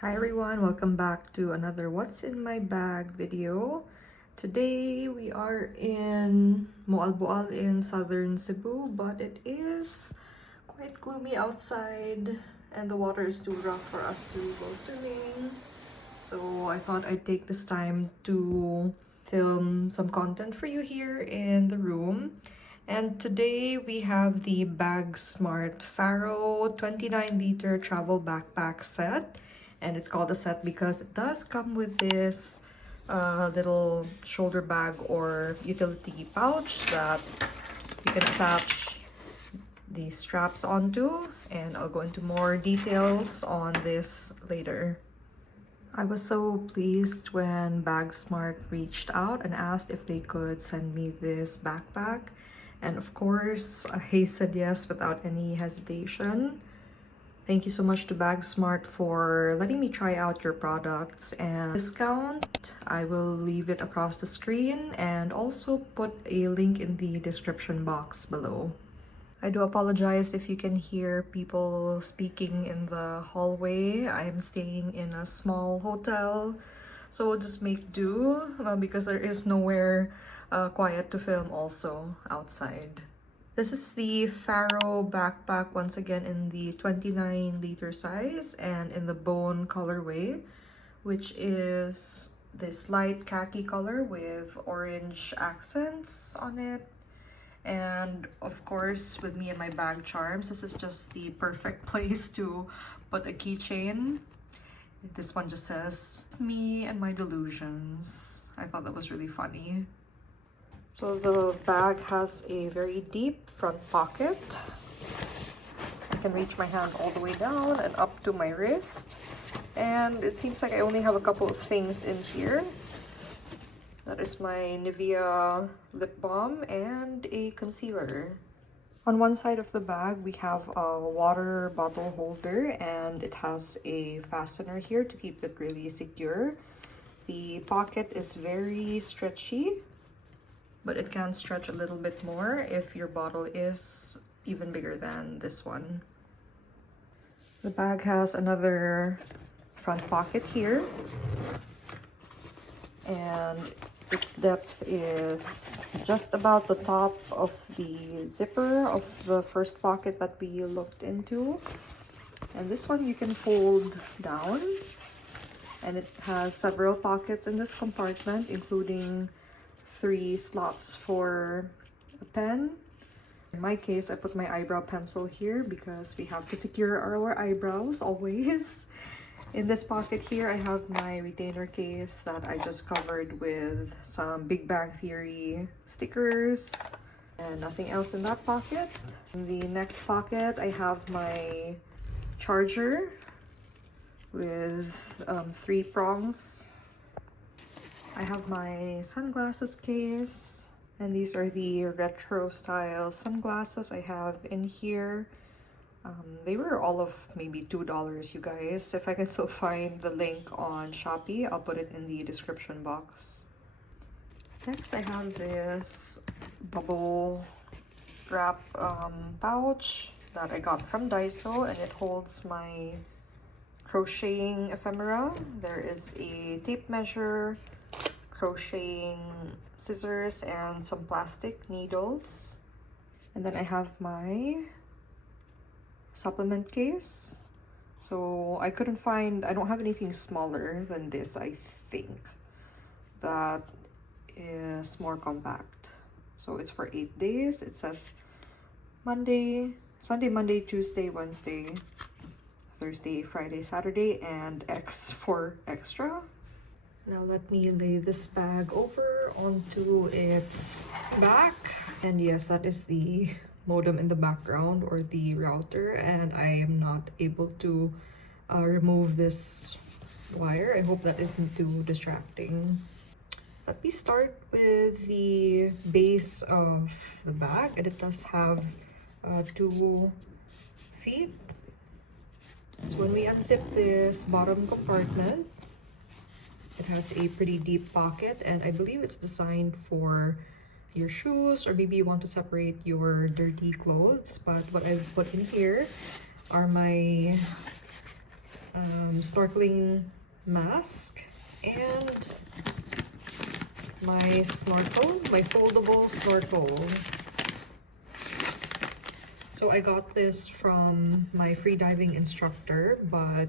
Hi everyone, welcome back to another What's in My Bag video. Today we are in Moalboal in southern Cebu, but it is quite gloomy outside and the water is too rough for us to go swimming. So I thought I'd take this time to film some content for you here in the room. And today we have the Bagsmart Faro 29-liter travel backpack set. And it's called a set because it does come with this little shoulder bag or utility pouch that you can attach the straps onto, and I'll go into more details on this later. I was so pleased when Bagsmart reached out and asked if they could send me this backpack, and of course I said yes without any hesitation. Thank you so much to Bagsmart for letting me try out your products, and discount, I will leave it across the screen and also put a link in the description box below. I do apologize if you can hear people speaking in the hallway. I'm staying in a small hotel, so we'll just make do because there is nowhere quiet to film also outside. This is the Faro backpack, once again in the 29-liter size and in the bone colorway, which is this light khaki color with orange accents on it. And of course, with me and my bag charms, this is just the perfect place to put a keychain. This one just says, "Me and my delusions." I thought that was really funny. So the bag has a very deep front pocket. I can reach my hand all the way down and up to my wrist. And it seems like I only have a couple of things in here. That is my Nivea lip balm and a concealer. On one side of the bag, we have a water bottle holder, and it has a fastener here to keep it really secure. The pocket is very stretchy, but it can stretch a little bit more if your bottle is even bigger than this one. The bag has another front pocket here, and its depth is just about the top of the zipper of the first pocket that we looked into. And this one you can fold down, and it has several pockets in this compartment, including 3 slots for a pen. In my case, I put my eyebrow pencil here because we have to secure our eyebrows always. In this pocket here, I have my retainer case that I just covered with some Big Bang Theory stickers, and nothing else in that pocket. In the next pocket, I have my charger with 3 prongs. I have my sunglasses case, and these are the retro style sunglasses I have in here. They were all of maybe $2, you guys. If I can still find the link on Shopee, I'll put it in the description box. Next, I have this bubble wrap pouch that I got from Daiso, and it holds my crocheting ephemera. There is a tape measure, crocheting scissors, and some plastic needles. And then I have my supplement case. So I don't have anything smaller than this, I think, that is more compact. So it's for 8 days. It says Sunday, Monday, Tuesday, Wednesday, Thursday, Friday, Saturday, and X for extra. Now let me lay this bag over onto its back. And yes, that is the modem in the background, or the router, and I am not able to remove this wire. I hope that isn't too distracting. Let me start with the base of the bag, and it does have 2 feet. So when we unzip this bottom compartment, it has a pretty deep pocket, and I believe it's designed for your shoes, or maybe you want to separate your dirty clothes. But what I've put in here are my snorkeling mask and my snorkel, my foldable snorkel. So I got this from my free diving instructor, but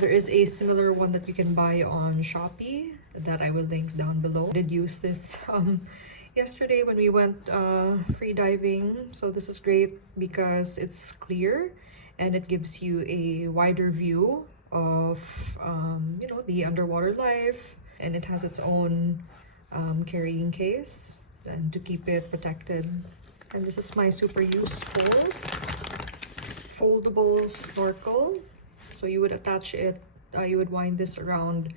there is a similar one that you can buy on Shopee that I will link down below. I did use this yesterday when we went free diving. So this is great because it's clear and it gives you a wider view of you know, the underwater life, and it has its own carrying case and to keep it protected. And this is my super useful foldable snorkel. So you would attach it, you would wind this around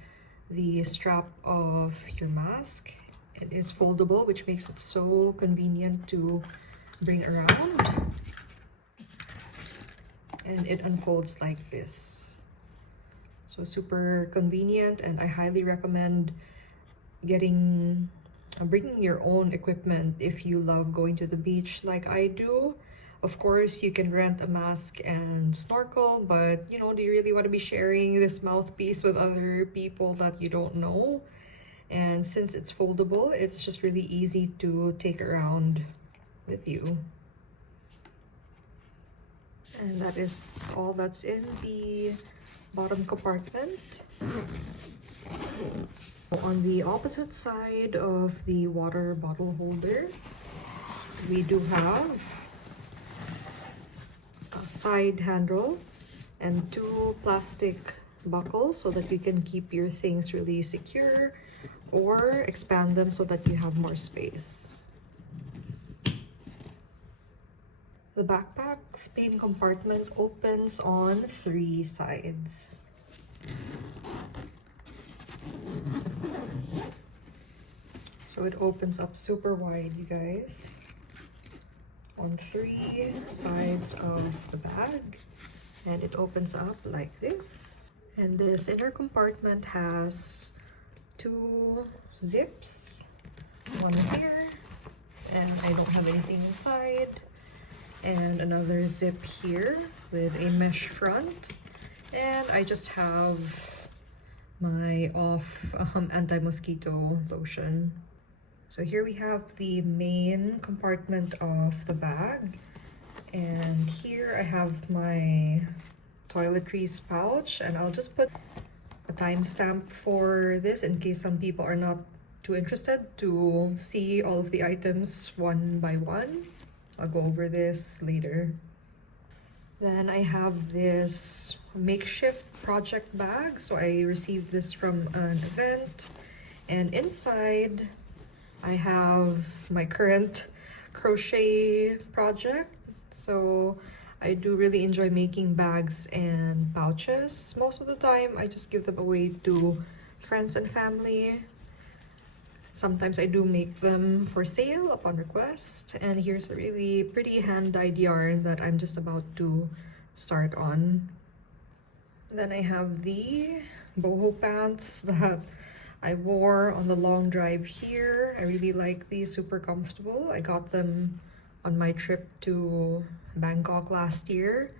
the strap of your mask. It is foldable, which makes it so convenient to bring around. And it unfolds like this. So super convenient, and I highly recommend bringing your own equipment if you love going to the beach like I do. Of course, you can rent a mask and snorkel, but you know, do you really want to be sharing this mouthpiece with other people that you don't know? And since it's foldable, it's just really easy to take around with you. And that is all that's in the bottom compartment. On the opposite side of the water bottle holder, we do have a side handle and two plastic buckles so that you can keep your things really secure or expand them so that you have more space. The backpack's main compartment opens on 3 sides. So it opens up super wide, you guys, on 3 sides of the bag, and it opens up like this. And this inner compartment has 2 zips, one here, and I don't have anything inside, and another zip here with a mesh front, and I just have my anti-mosquito lotion. So here we have the main compartment of the bag, and here I have my Toiletries pouch, and I'll just put a timestamp for this in case some people are not too interested to see all of the items one by one. I'll go over this later. Then I have this makeshift project bag. So I received this from an event, and inside I have my current crochet project. So I do really enjoy making bags and pouches. Most of the time I just give them away to friends and family. Sometimes I do make them for sale upon request. And here's a really pretty hand-dyed yarn that I'm just about to start on. Then I have the boho pants that I wore on the long drive here. I really like these, super comfortable. I got them on my trip to Bangkok last year,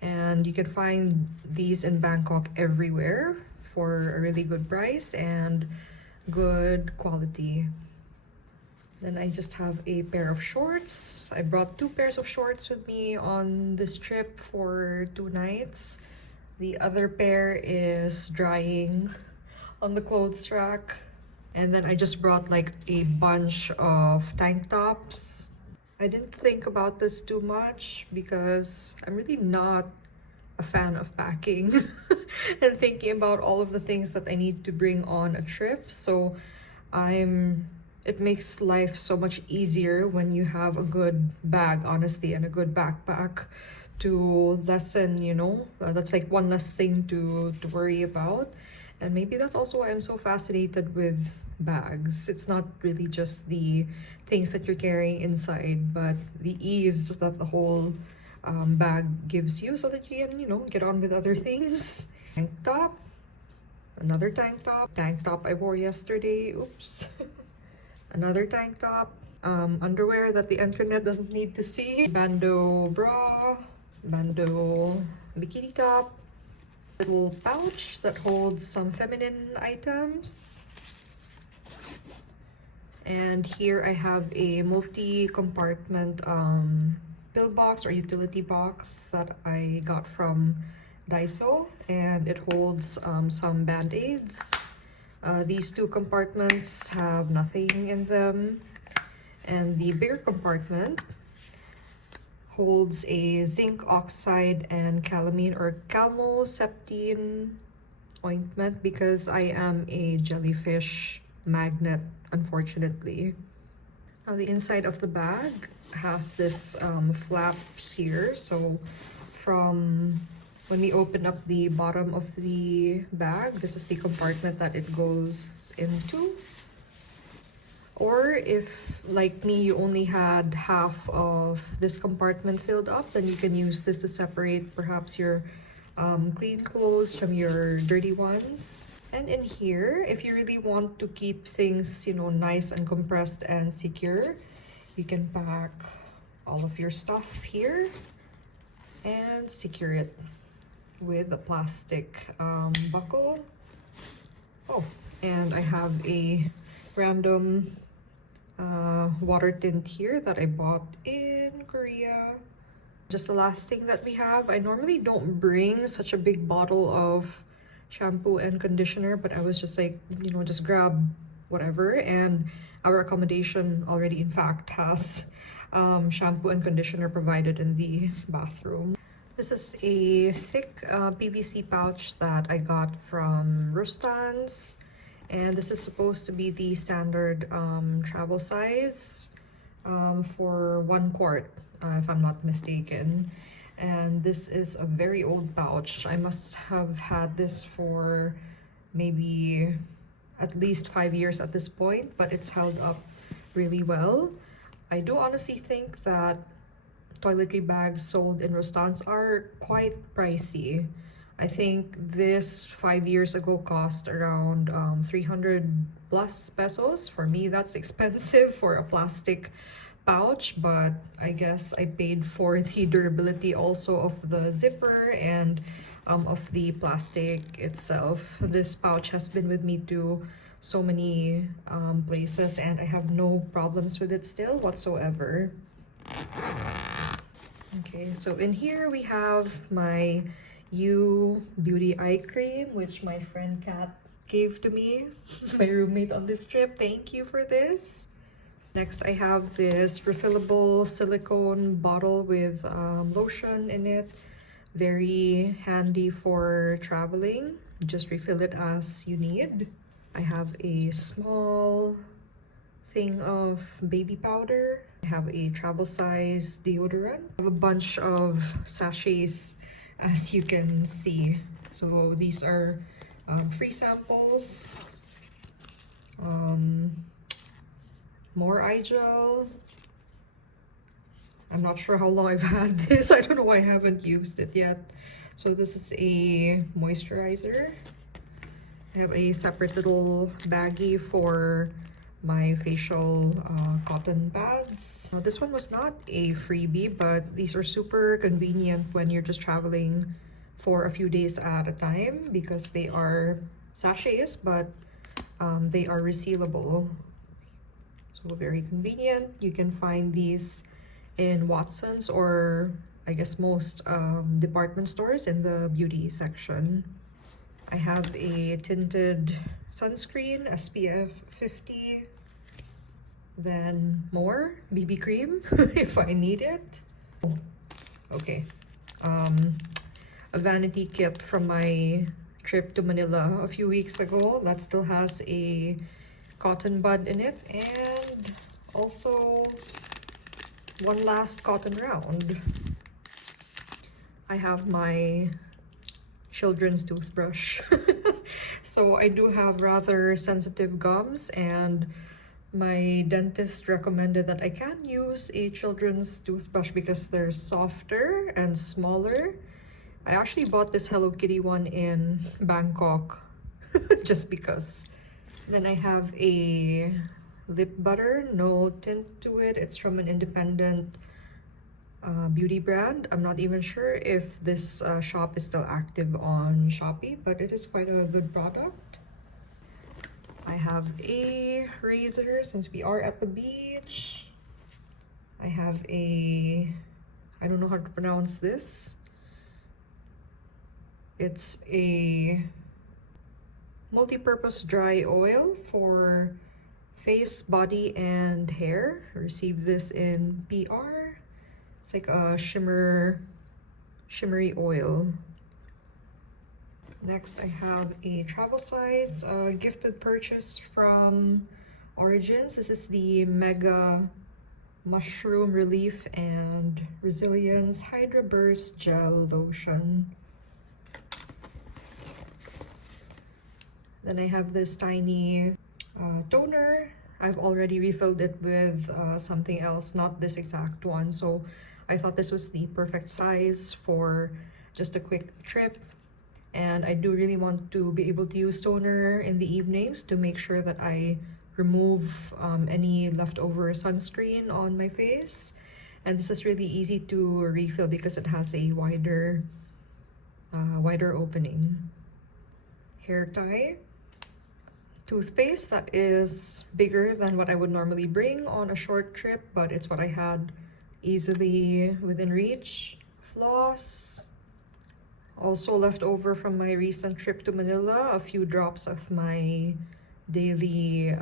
and you can find these in Bangkok everywhere for a really good price and good quality. Then I just have a pair of shorts. I brought 2 pairs of shorts with me on this trip for 2 nights. The other pair is drying on the clothes rack. And then I just brought like a bunch of tank tops. I didn't think about this too much because I'm really not a fan of packing and thinking about all of the things that I need to bring on a trip. So it makes life so much easier when you have a good bag, honestly, and a good backpack to lessen, you know, that's like one less thing to worry about. And maybe that's also why I'm so fascinated with bags. It's not really just the things that you're carrying inside, but the ease that the whole bag gives you so that you can, you know, get on with other things. Tank top, another tank top I wore yesterday, oops. Another tank top, underwear that the internet doesn't need to see, bandeau bra, bandeau bikini top, little pouch that holds some feminine items. And here I have a multi-compartment pill box or utility box that I got from Daiso, and it holds some band-aids. These two compartments have nothing in them, and the bigger compartment holds a zinc oxide and calamine or calmoseptine ointment because I am a jellyfish magnet, unfortunately. Now the inside of the bag has this flap here, so from when we open up the bottom of the bag, this is the compartment that it goes into. Or if, like me, you only had half of this compartment filled up, then you can use this to separate perhaps your clean clothes from your dirty ones. And in here, if you really want to keep things, you know, nice and compressed and secure, you can pack all of your stuff here and secure it with a plastic buckle. Oh, and I have a random water tint here that I bought in Korea. Just the last thing that we have, I normally don't bring such a big bottle of shampoo and conditioner, but I was just like, you know, just grab whatever, and our accommodation already in fact has shampoo and conditioner provided in the bathroom. This is a thick PVC pouch that I got from Rustan's, and this is supposed to be the standard travel size for 1 quart, if I'm not mistaken. And this is a very old pouch. I must have had this for maybe at least 5 years at this point, but it's held up really well. I do honestly think that toiletry bags sold in Rustan's are quite pricey. I think this 5 years ago cost around 300 plus pesos. For me, that's expensive for a plastic pouch, but I guess I paid for the durability also of the zipper and of the plastic itself. This pouch has been with me to so many places, and I have no problems with it still whatsoever. Okay, so in here we have my Beauty Eye Cream, which my friend Kat gave to me, my roommate on this trip. Thank you for this. Next, I have this refillable silicone bottle with lotion in it. Very handy for traveling. Just refill it as you need. I have a small thing of baby powder. I have a travel size deodorant. I have a bunch of sachets, as you can see. So these are free samples. More eye gel. I'm not sure how long I've had this. I don't know why I haven't used it yet. So this is a moisturizer. I have a separate little baggie for my facial cotton pads. Now, this one was not a freebie, but these are super convenient when you're just traveling for a few days at a time because they are sachets, but they are resealable. So very convenient. You can find these in Watson's or I guess most department stores in the beauty section. I have a tinted sunscreen, SPF 50, then more BB cream if I need it. Okay, a vanity kit from my trip to Manila a few weeks ago that still has a cotton bud in it, and also one last cotton round. I have my children's toothbrush. So I do have rather sensitive gums, and my dentist recommended that I can use a children's toothbrush because they're softer and smaller. I actually bought this Hello Kitty one in Bangkok just because. Then I have a lip butter, no tint to it. It's from an independent beauty brand. I'm not even sure if this shop is still active on Shopee, but it is quite a good product. I have a razor since we are at the beach. I have I don't know how to pronounce this. It's a multi-purpose dry oil for face, body, and hair. I received this in PR. It's like a shimmery oil. Next, I have a travel size gifted purchase from Origins. This is the Mega Mushroom Relief and Resilience Hydra Burst Gel Lotion. Then I have this tiny toner. I've already refilled it with something else, not this exact one. So I thought this was the perfect size for just a quick trip. And I do really want to be able to use toner in the evenings to make sure that I remove any leftover sunscreen on my face. And this is really easy to refill because it has a wider opening. Hair tie. Toothpaste that is bigger than what I would normally bring on a short trip, but it's what I had easily within reach. Floss. Also left over from my recent trip to Manila, a few drops of my daily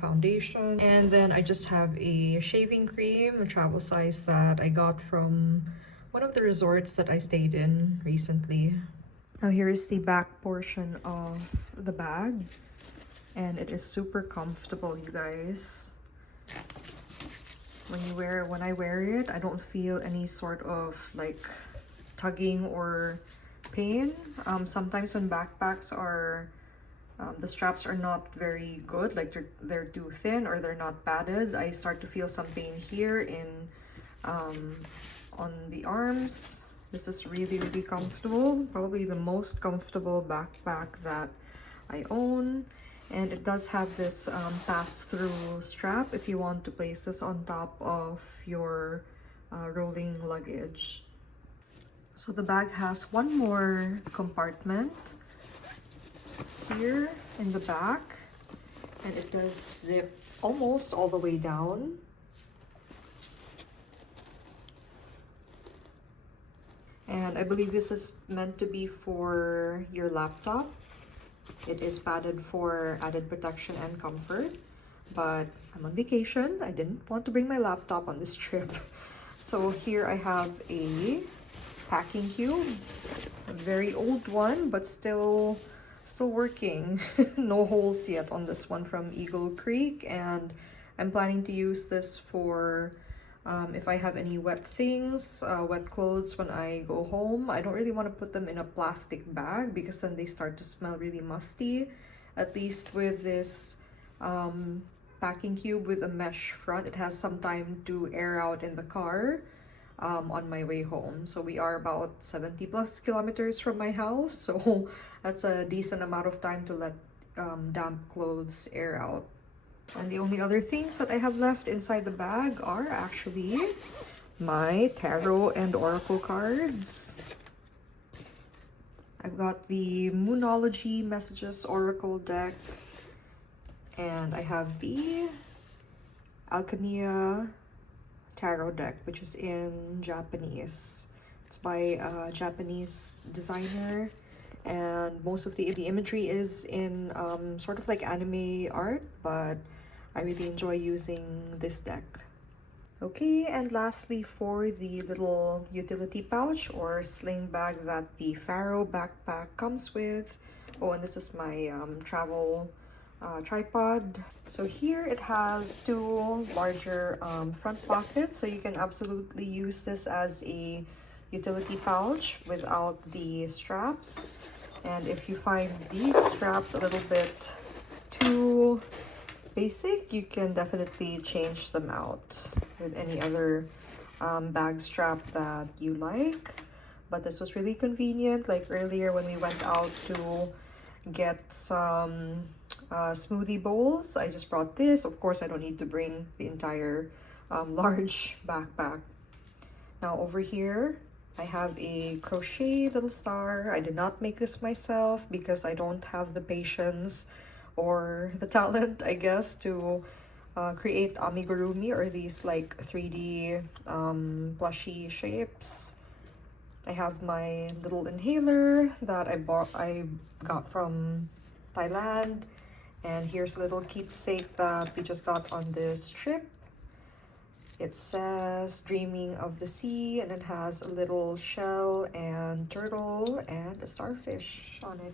foundation. And then I just have a shaving cream, a travel size that I got from one of the resorts that I stayed in recently. Now here is the back portion of the bag. And it is super comfortable, you guys. When I wear it, I don't feel any sort of like tugging or pain. Sometimes when backpacks are the straps are not very good, like they're too thin or they're not padded, I start to feel some pain here in on the arms. This is really comfortable, probably the most comfortable backpack that I own. And it does have this pass-through strap if you want to place this on top of your rolling luggage. So the bag has one more compartment here in the back, and it does zip almost all the way down. And I believe this is meant to be for your laptop. It is padded for added protection and comfort, but I'm on vacation. I didn't want to bring my laptop on this trip. So here I have a packing cube, a very old one, but still working. No holes yet on this one from Eagle Creek, and I'm planning to use this for if I have any wet things, wet clothes when I go home. I don't really want to put them in a plastic bag because then they start to smell really musty. At least with this packing cube with a mesh front, it has some time to air out in the car on my way home. So we are about 70 plus kilometers from my house, so that's a decent amount of time to let damp clothes air out. And the only other things that I have left inside the bag are actually my tarot and oracle cards. I've got the Moonology Messages Oracle deck, and I have the Alchemia Tarot deck, which is in Japanese. It's by a Japanese designer, and most of the imagery is in sort of like anime art, but I really enjoy using this deck. Okay, and lastly, for the little utility pouch or sling bag that the Pharaoh backpack comes with. Oh, and this is my travel tripod. So here it has two larger front pockets, so you can absolutely use this as a utility pouch without the straps. And if you find these straps a little bit too basic, you can definitely change them out with any other bag strap that you like. But this was really convenient. Like earlier when we went out to get some smoothie bowls, I just brought this. Of course, I don't need to bring the entire large backpack. Now over here, I have a crochet little star. I did not make this myself because I don't have the patience or the talent, I guess, to create amigurumi or these like 3D plushy shapes. I have my little inhaler that I got from Thailand, and here's a little keepsake that we just got on this trip. It says Dreaming of the Sea, and it has a little shell and turtle and a starfish on it.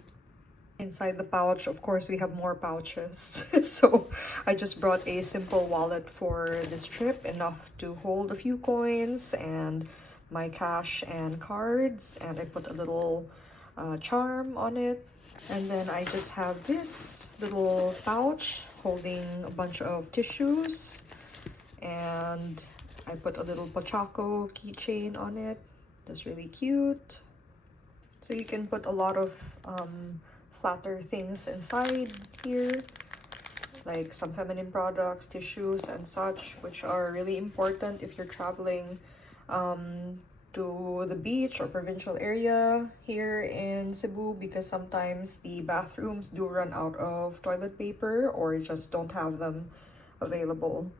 Inside the pouch, of course, we have more pouches. So I just brought a simple wallet for this trip, enough to hold a few coins and my cash and cards, and I put a little charm on it. And then I just have this little pouch holding a bunch of tissues, and I put a little pochaco keychain on it. That's really cute. So you can put a lot of flatter things inside here, like some feminine products, tissues, and such, which are really important if you're traveling to the beach or provincial area here in Cebu, because sometimes the bathrooms do run out of toilet paper or just don't have them available.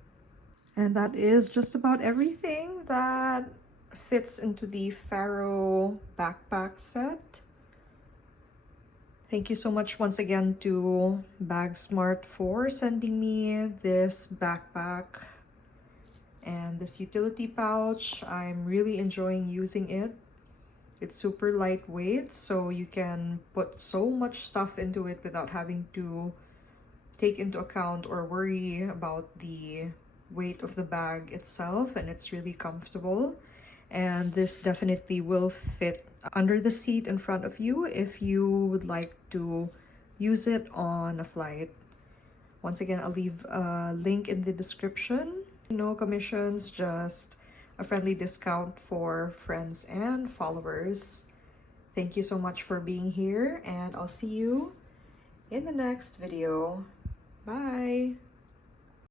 And that is just about everything that fits into the Faro backpack set. Thank you so much once again to Bagsmart for sending me this backpack and this utility pouch. I'm really enjoying using it. It's super lightweight, so you can put so much stuff into it without having to take into account or worry about the weight of the bag itself, and it's really comfortable. And this definitely will fit under the seat in front of you if you would like to use it on a flight. Once again, I'll leave a link in the description. No commissions, just a friendly discount for friends and followers. Thank you so much for being here, and I'll see you in the next video. Bye!